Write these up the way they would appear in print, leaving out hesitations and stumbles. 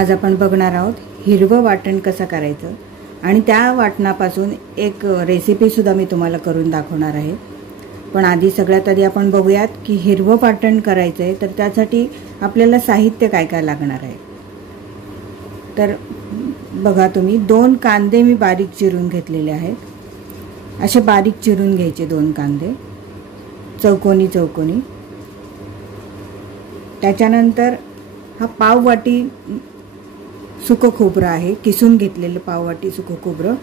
आज आपण बघणार आहोत हिरवं वाटण कसं करायचं आणि त्या वाटणापासून एक रेसिपीसुद्धा मी तुम्हाला करून दाखवणार आहे। पण आधी सगळ्यात आधी आपण बघूयात की हिरवं वाटण करायचं आहे तर त्यासाठी आपल्याला साहित्य काय काय लागणार आहे। तर बघा तुम्ही 2 कांदे मी बारीक चिरून घेतलेले आहेत। असे बारीक चिरून घ्यायचे 2 कांदे चौकोनी चौकोनी। त्याच्यानंतर हा पाव वाटी सुकं खोबरं आहे, किसून घेतलेलं पाव वाटी सुकं खोबरं।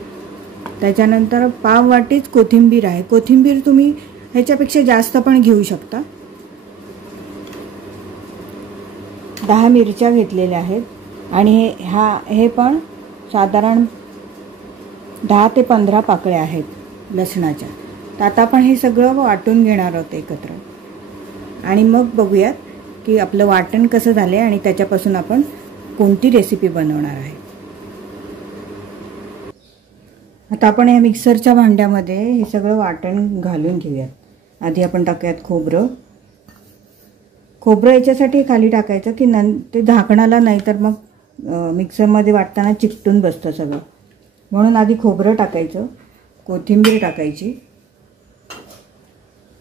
त्याच्यानंतर पाव वाटीच कोथिंबीर आहे। कोथिंबीर तुम्ही ह्याच्यापेक्षा जास्त पण घेऊ शकता। 10 मिरच्या घेतलेल्या आहेत आणि हे पण साधारण 10 ते 15 पाकळ्या आहेत लसणाच्या। तर आता आपण हे सगळं वाटून घेणार आहोत एकत्र आणि मग बघूयात की आपलं वाटण कसं झालंय आणि त्याच्यापासून आपण कोणती रेसिपी बनवणार आहे। आता आपण या मिक्सरच्या भांड्यामध्ये हे सगळं वाटण घालून घेऊयात। आधी आपण टाकूयात खोबरं। खोबरं याच्यासाठी खाली टाकायचं की ते झाकणाला नाही तर मग मिक्सरमध्ये वाटताना चिकटून बसतं सगळं, म्हणून आधी खोबरं टाकायचं, कोथिंबीर टाकायची,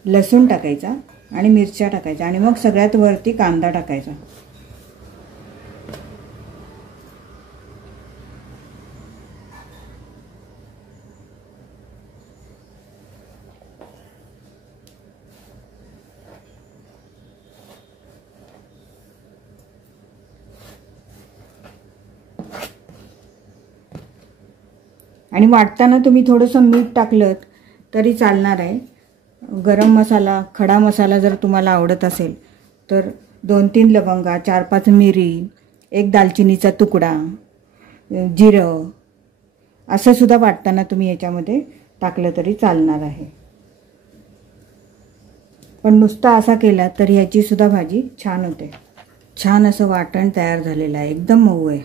लसूण टाकायचा आणि मिरच्या टाकायच्या आणि मग सगळ्यात वरती कांदा टाकायचा। आणि वाटताना तुम्ही थोडंसं मीठ टाकलं तरी चालणार आहे। गरम मसाला, खडा मसाला जर तुम्हाला आवडत असेल तर 2-3 लवंगा, 4-5 मिरी, 1 दालचिनीचा तुकडा, जिरं असं सुद्धा वाटताना तुम्ही याच्यामध्ये टाकलं तरी चालणार आहे। पण नुसता असा केला तर याची सुद्धा भाजी छान होते। छान असं वाटण तयार झालेलं आहे, एकदम मऊ आहे,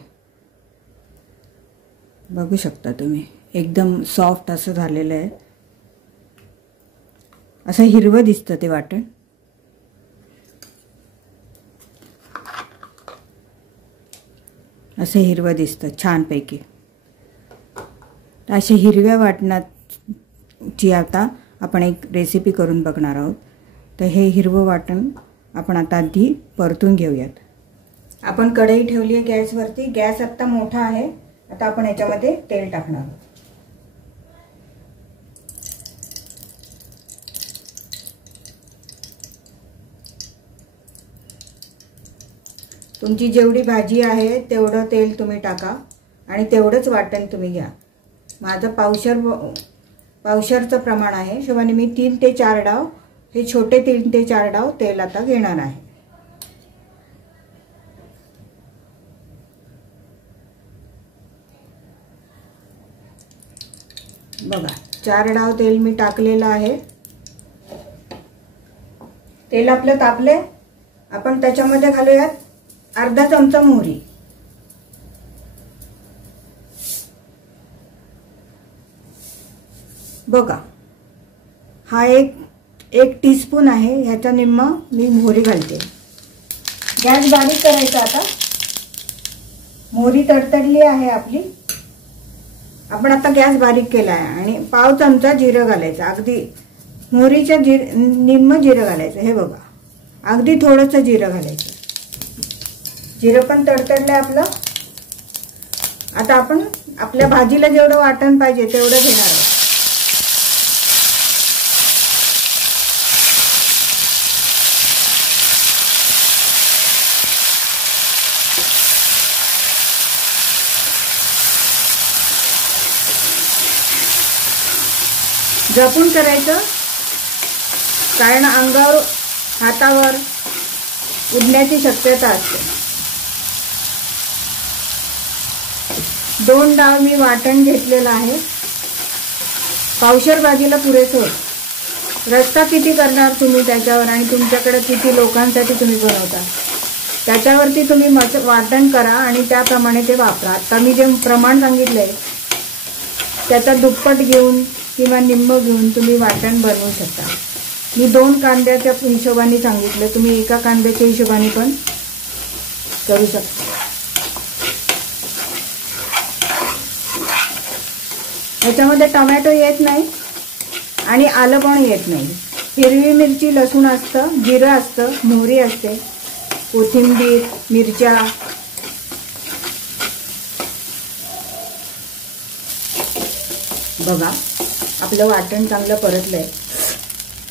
बघू शकता तुम्ही, एकदम सॉफ्ट असं झालेलं आहे। असं हिरवं दिसतं ते वाटण। असं हिरवं दिसतं छानपैकी। अशा हिरव्या वाटणाची आता आपण एक रेसिपी करून बघणार आहोत। तर हे हिरवं वाटण आपण आता आधी परतून घेऊयात। आपण कढई ठेवली आहे गॅसवरती। गॅस आता मोठा आहे। आता आपण याच्यामध्ये तेल टाकणार आहोत। तुमची जेवढी भाजी आहे तेवढं तेल तुम्ही टाका आणि तेवढंच वाटण तुम्ही घ्या। माझं पावशरचं प्रमाण आहे, शिवानी मी 3 ते 4 डाव, हे छोटे 3 ते 4 डाव तेल आता घेणार आहे। बघा 4 डाव तेल मी टाकलेलं आहे। तेल आपलं तापले, आपण त्याच्यामध्ये घालूयात अर्धा चमचा मोहरी, बघा हा एक टीस्पून आहे, ह्याचा निम्मा मी मोहरी घालते। गॅस बारीक करायचा। आता मोहरी तडतडली आहे आपली। आपण आता गॅस बारीक केला आहे आणि पाव चमचा जिरं घालायचं, अगदी मोहरीच्या निम्म जिरं घालायचं। हे बघा अगदी थोडंसं जिरं घालायचं। जिरं पण तडतडलंय आपलं। आता आपण आपल्या भाजीला जेवढं वाटण पाहिजे तेवढं घेणार आहोत। जपून करायचं, कारण अंगावर, हातावर उडण्याची शक्यता असते। 2 डाव मी वाटण घेतलेलं आहे। पावशर भाजीला पुरेसं। रस्सा किती करणार तुम्ही त्याच्यावर आणि तुमच्याकडे किती लोकांसाठी तुम्ही बनवता त्याच्यावरती तुम्ही वाटण करा आणि त्याप्रमाणे ते वापरा। आता मी जे प्रमाण सांगितलंय त्याचा दुप्पट घेऊन किंवा निम्म घेऊन तुम्ही वाटण बनवू शकता। मी 2 कांद्याच्या हिशोबाने सांगितलं, तुम्ही 1 कांद्याच्या हिशोबाने पण करू शकता। याच्यामध्ये टोमॅटो येत नाही आणि आलं पण येत नाही. हिरवी मिरची, लसूण असतं, जिरं असतं, मोहरी असते, कोथिंबीर, मिरच्या. बघा आपलं वाटण चांगलं परतलंय.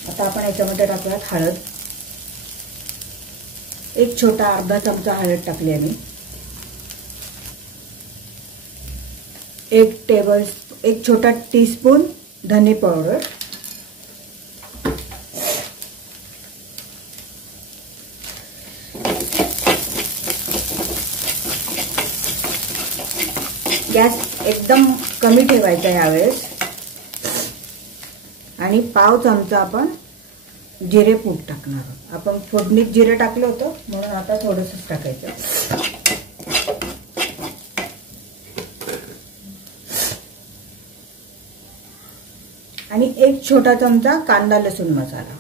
आता आपण याच्यामध्ये टाकूयात हळद. एक छोटा अर्धा चमचा हळद टाकली आहे मी. एक छोटा टीस्पून धने पावडर. गॅस एकदम कमी ठेवायचा यावेळेस. आणि पाव चमचा आपण जिरे पूड टाकणार आहोत. आपण फोडणीत जिरे टाकलं होतं म्हणून आता थोडंसंच टाकायचं. आणि एक छोटा चमचा कांदा लसूण मसाला.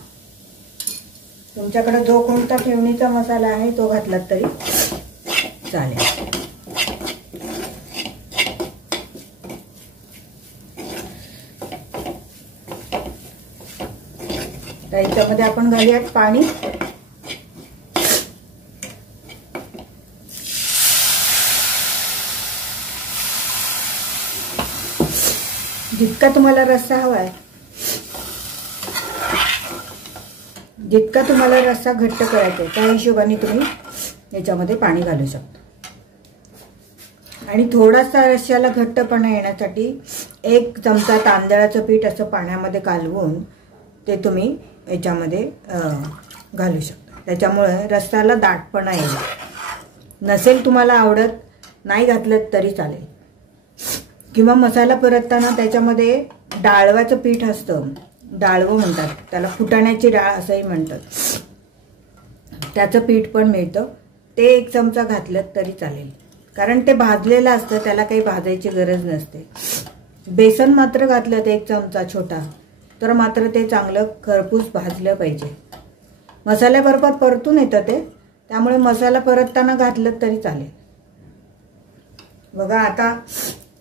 तुमच्याकडे जो कोणता ठेवणीचा मसाला आहे तो घातलात तरी चालेल. तर याच्यामध्ये आपण घालूयात पाणी. जितका तुम्हाला रस्सा हवाय, जितका तुम्हाला रस्सा घट्ट करायचा त्या हिशोबाने तुम्ही याच्यामध्ये पाणी घालू शकता. आणि थोडासा रस्स्याला घट्टपणा येण्यासाठी एक चमचा तांदळाचं पीठ असं पाण्यामध्ये कालवून ते तुम्ही याच्यामध्ये घालू शकता. त्याच्यामुळे रस्स्याला दाटपणा येईल. नसेल तुम्हाला आवडत, नाही घातलं तरी चालेल. किंवा मसाला परतताना त्याच्यामध्ये डाळवाचं पीठ असतं, डाळवं म्हणतात त्याला, फुटाण्याची डाळ असंही म्हणतात, त्याचं पीठ पण मिळतं. ते एक चमचा घातलं तरी चालेल, कारण ते भाजलेलं असतं, त्याला काही भाजायची गरज नसते. बेसन मात्र घातलं ते एक चमचा छोटा, तर मात्र ते चांगलं खरपूस भाजलं पाहिजे. मसाल्याबरोबर परतून येतं ते, त्यामुळे मसाला परतताना घातलं तरी चालेल. बघा आता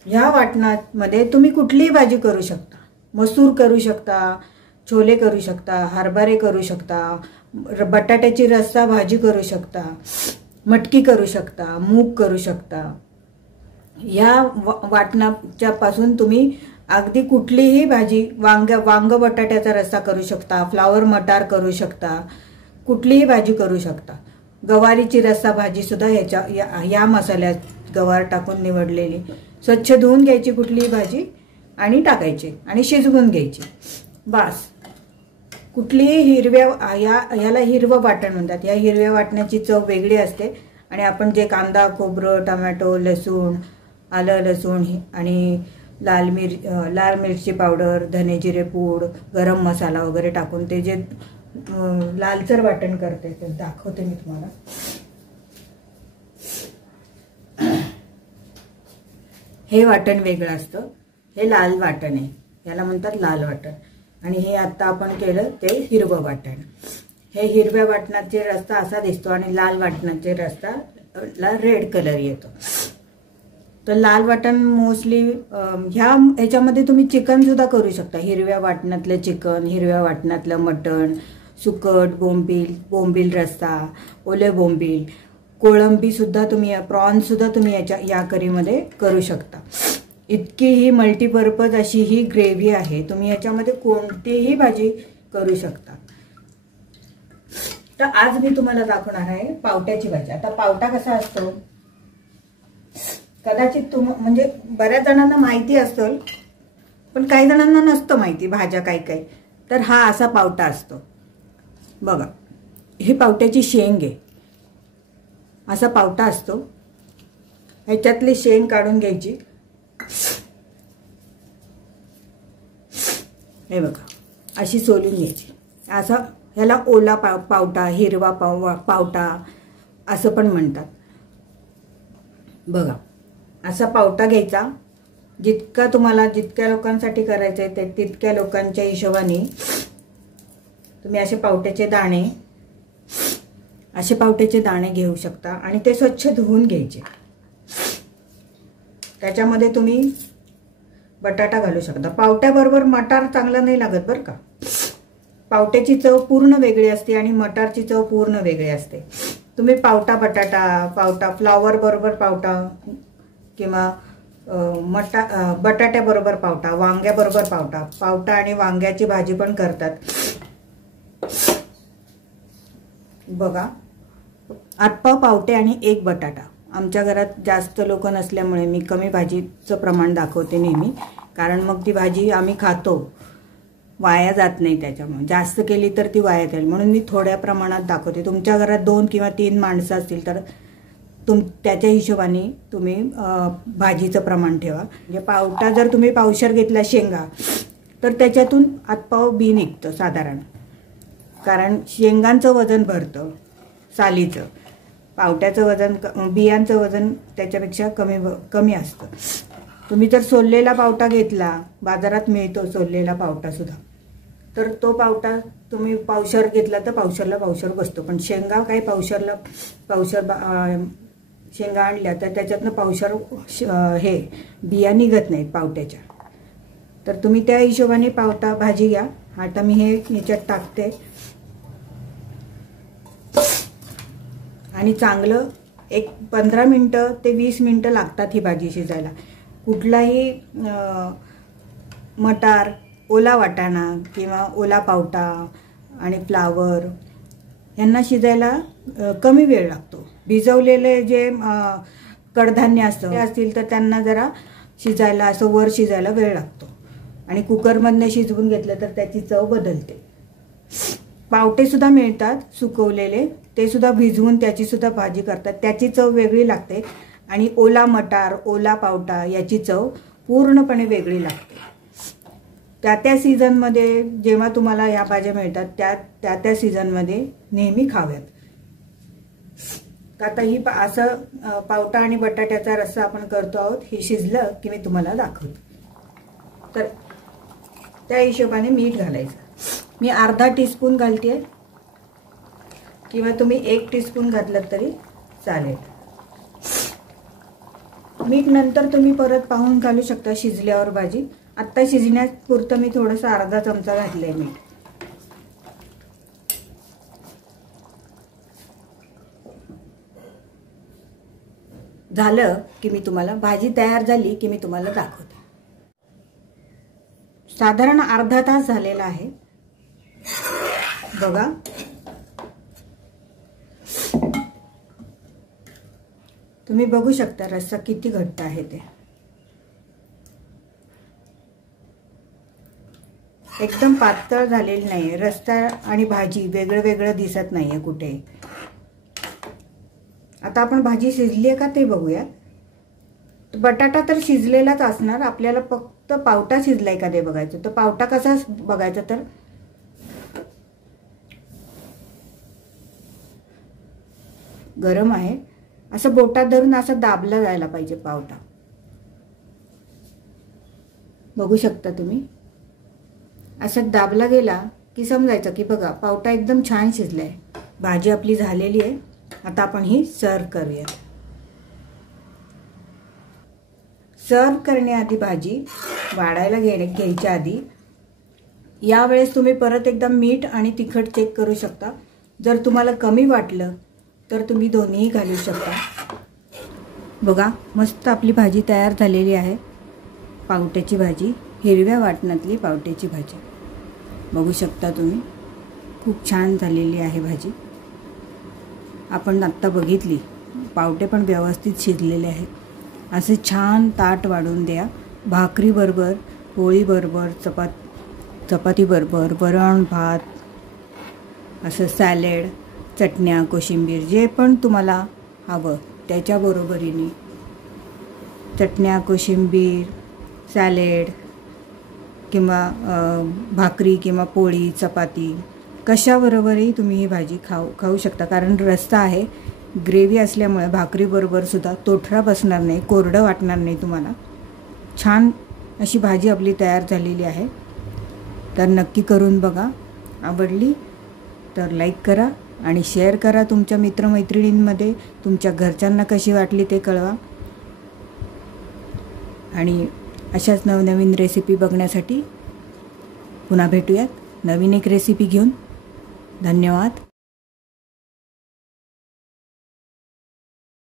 ह्या वाटणामध्ये तुम्ही कुठलीही भाजी करू शकता. मसूर करू शकता, छोले करू शकता, हरभरे करू शकता, बटाट्याची रस्सा भाजी करू शकता, मटकी करू शकता, मूग करू शकता. या वाटणाच्या पासून तुम्ही अगदी कुठलीही भाजी, वांग बटाट्याचा रस्सा करू शकता, फ्लावर मटार करू शकता, कुठलीही भाजी करू शकता. गवारीची रस्सा भाजी सुद्धा या मसाल्यात गवार टाकून निवडलेली स्वच्छ धुवून घ्यायची कुठलीही भाजी आणि टाकायची आणि शिजवून घ्यायची. बस. कुठलीही याला हिरवं वाटण म्हणतात. या हिरव्या वाटणाची चव वेगळी असते. आणि आपण जे कांदा, खोबरं, टोमॅटो, लसूण, आलं लसूण आणि लाल मिरची पावडर, धने जिरे पूड, गरम मसाला वगैरे टाकून ते जे लालसर वाटण करते ते दाखवते मी तुम्हाला. हे वाटण वेगळं असतं, हे लाल वाटण आहे, याला म्हणतात लाल वाटण. आणि हे आता आपण केलं ते हिरवं वाटण. हे हिरव्या वाटणाचे रस्सा असा दिसतो आणि लाल वाटणाचे रस्सा रेड कलर येतो. तर लाल वाटण मोस्टली ह्याच्यामध्ये तुम्ही चिकन सुद्धा करू शकता. हिरव्या वाटणातलं चिकन, हिरव्या वाटणातलं मटण, सुकट, बोंबील रस्सा, ओले बोंबील, कोळंबी सुद्धा तुम्ही, प्रॉन्स सुद्धा तुम्ही या करीमध्ये करू शकता. इतकी ही मल्टीपर्पज अशी ही ग्रेव्ही आहे. तुम्ही याच्यामध्ये कोणतीही भाजी करू शकता. तर आज मी तुम्हाला दाखवणार आहे पावट्याची भाजी. आता पावटा कसा असतो कदाचित म्हणजे बऱ्याच जणांना माहिती असेल, पण काही जणांना नसतं माहिती भाज्या काही. तर हा असा पावटा असतो. बघा, ही पावट्याची शेंग आहे. असा पावटा असतो. ह्याच्यातली शेंग काढून घ्यायची. हे बघा, अशी सोलून घ्यायची. असा ह्याला ओला पावटा, हिरवा पावटा असं पण म्हणतात. बघा, असा पावटा घ्यायचा. जितक्या लोकांसाठी करायचंय ते तितक्या लोकांच्या हिशोबाने तुम्ही असे पावट्याचे दाणे घेऊ शकता आणि ते स्वच्छ धुवून घ्यायचे. त्याच्यामध्ये तुम्ही बटाटा घालू शकता। पावट्याबरोबर मटार चांगलं नाही लागत बरं का। पावट्याची चव पूर्ण वेगळी असते आणि मटारची चव पूर्ण वेगळी असते। तुम्ही पावटा बटाटा, पावटा फ्लावर बरोबर पावटा किंवा बटाट्याबरोबर पावटा, वांग्याबरोबर पावटा, पावटा आणि वांग्याची भाजी पण करतात बघा। 8 पाव पावटे आणि 1 बटाटा। आमच्या घरात जास्त लोक नसल्यामुळे मी कमी भाजीचं प्रमाण दाखवते नेहमी, कारण मग ती भाजी आम्ही खातो, वाया जात नाही त्याच्यामुळे। जास्त केली तर ती वाया जाईल म्हणून मी थोड्या प्रमाणात दाखवते। तुमच्या घरात 2 किंवा 3 माणसं असतील तर त्याच्या हिशोबाने तुम्ही भाजीचं प्रमाण ठेवा। म्हणजे पावटा जर तुम्ही पावशर घेतला शेंगा तर त्याच्यातून 8 पाव बी निघतं साधारण, कारण शेंगांचं वजन भरतं सालीचं, पावट्याचं वजन बियांचं वजन त्याच्यापेक्षा कमी असतं। तुम्ही जर सोललेला पावटा घेतला, बाजारात मिळतो सोललेला पावटा सुद्धा, तर तो पावटा तुम्ही पावशर घेतला तर पावशरला पावशर बसतो। पण शेंगा काही पावशर शेंगा आणल्या तर त्याच्यातनं पावशर बिया निघत नाहीत पावट्याच्या। तर तुम्ही त्या हिशोबाने पावटा भाजी घ्या। आता मी हे याच्यात टाकते आणि चांगलं एक 15 मिनिटं ते 20 मिनिटं लागतात ही भाजी शिजायला। कुठलाही मटार, ओला वाटाणा किंवा ओला पावटा आणि फ्लावर यांना शिजायला कमी वेळ लागतो। भिजवलेले जे कडधान्य असतील तर त्यांना जरा शिजायला असं वर शिजायला वेळ लागतो आणि कुकरमधनं शिजवून घेतलं तर त्याची चव बदलते। पावटे सुद्धा मिळतात सुकवलेले, ते सुद्धा भिजवून त्याची सुद्धा भाजी करतात, त्याची चव वेगळी लागते। आणि ओला मटार, ओला पावटा याची चव पूर्णपणे वेगळी लागते। त्या सीझनमध्ये जेव्हा तुम्हाला या भाज्या मिळतात त्या सीझनमध्ये नेहमी खाव्यात। आता ही असं पावटा आणि बटाट्याचा रस्सा आपण करतो आहोत। हे शिजलं की मी तुम्हाला दाखवते। तर त्या हिशोबाने मीठ घालायचं। मी अर्धा टीस्पून घालते किंवा तुम्ही 1 टीस्पून घातलं तरी चालेल। मीठ नंतर तुम्ही परत पाहून घालू शकता शिजल्यावर भाजी। आता शिजण्यापुरतं मी थोडंसं अर्धा चमचा घातलंय मीठ। झालं की मी तुम्हाला भाजी तयार झाली की मी तुम्हाला दाखवते। साधारण अर्धा तास झालेला आहे बघा। तुम्ही बघू शकता रस्सा किती घट्ट आहे ते, एकदम पातळ झालेली नाही। रस्सा आणि भाजी वेगळं वेगळं दिसत नाहीये कुठे। आता आपण भाजी शिजली आहे का ते बघूया। बटाटा तर शिजलेलाच असणार, आपल्याला फक्त पावटा शिजलाय का ते बघायचं। तर पावटा कसा बघायचा, तर गरम आहे असं बोटात धरून असं दाबला जायला पाहिजे पावटा। बघू शकता तुम्ही, असं दाबला गेला की समजायचं की बघा पावटा एकदम छान शिजलाय। भाजी आपली झालेली आहे। आता आपण ही सर्व करूया। सर्व करण्याआधी भाजी वाढायला घ्यायच्या आधी यावेळेस तुम्ही परत एकदा मीठ आणि तिखट चेक करू शकता। जर तुम्हाला कमी वाटलं तर तुम्ही दोन्हीही घालू शकता। बघा मस्त आपली भाजी तयार झालेली आहे। पावट्याची भाजी, हिरव्या वाटणातली पावट्याची भाजी बघू शकता तुम्ही, खूप छान झालेली आहे भाजी। आपण आता बघितली, पावटे पण व्यवस्थित शिजलेले आहेत। असे छान ताट वाढून द्या, भाकरी बरोबर, पोळी बरोबर, चपाती बरोबर, वरण भात, असं सॅलेड, चटण्या, कोशिंबीर जे पण तुम्हाला हवं त्याच्या बरोबरीने चटण्या, कोशिंबीर, सॅलेड किंवा भाकरी किंवा पोळी, चपाती कशाबरोबरही तुम्ही ही भाजी खाऊ शकता। कारण रस्सा आहे, ग्रेव्ही असल्यामुळे भाकरीबरोबर सुद्धा तोठरा बसणार नाही, कोरडं वाटणार नाही तुम्हाला। छान अशी भाजी आपली तयार झालेली आहे। तर नक्की करून बघा। आवडली तर लाईक करा आणि शेअर करा तुमच्या मित्रमैत्रिणींमध्ये। तुमच्या घरच्यांना कशी वाटली ते कळवा। आणि अशाच नवनवीन रेसिपी बघण्यासाठी पुन्हा भेटूयात नवीन एक रेसिपी घेऊन. धन्यवाद.